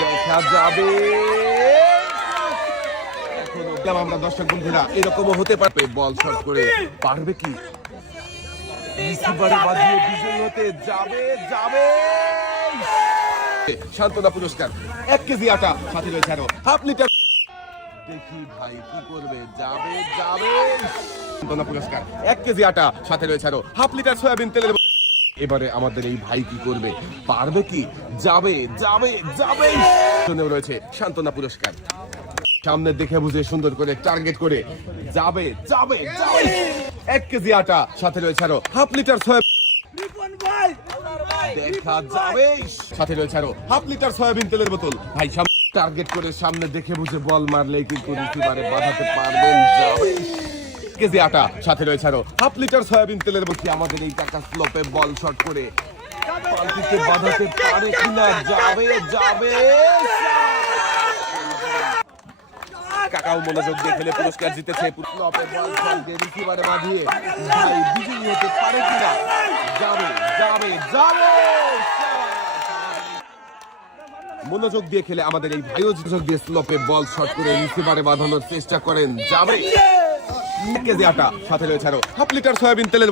দেখা যাবে। আমরা দর্শক বন্ধুরা এরকমও হতে পারবে, বল শট করে পারবে কি বিজয়ী হতে যাবে যাবে। সান্ত্বনা পুরস্কার 1 কেজি আটা, সাথে রয়েছে আরো হাফ লিটার। দেখি ভাই কি করবে, যাবে যাবে। সান্ত্বনা পুরস্কার 1 কেজি আটা, সাথে রয়েছে আরো হাফ লিটার সয়াবিন তেলের। এবারে আমাদের এই ভাই কি করবে, পারবে কি, যাবে যাবে যাবে। রয়েছে সান্ত্বনা পুরস্কার, সামনে দেখে বুঝে সুন্দর করে টার্গেট করে যাবে যাবে যাবে। 1 কেজি আটা, সাথে রয়েছে আরো হাফ লিটার সয়াবিন। দেখা যাবে, সাথে রয়েছে আরো হাফ লিটার সয়াবিন তেলের বোতল। ভাই সামনে টার্গেট করে সামনে দেখে বুঝে বল মারলে কিন্তু রিসিভারে বাঁধাতে পারবেন। যাবে কেজি আটা, সাথে রয়েছে আরো হাফ লিটার সয়াবিন তেলের বোতল। আমাদের এই টাকা স্লোপে বল শট করে পাল্টিতে বাঁধাতে পারে কিনা, যাবে যাবে। কাকাও মনোযোগ দিয়ে খেলে পুরস্কার জিতেছে। স্লোপে বল শট দিয়ে রিসিভারে বাঁধিয়ে ভাই বিজয়ী হতে পারে কিনা, যাবে যাবে যাবে। মনোযোগ দিয়ে খেলে আমাদের এই ভাইও মনোযোগ দিয়ে স্লোপে বল শট করে রিসিভারে বাঁধানোর চেষ্টা করেন। যাবে 1 কেজি আটা, সাথে রয়েছে আরো হাফ লিটার সয়াবিন তেলের।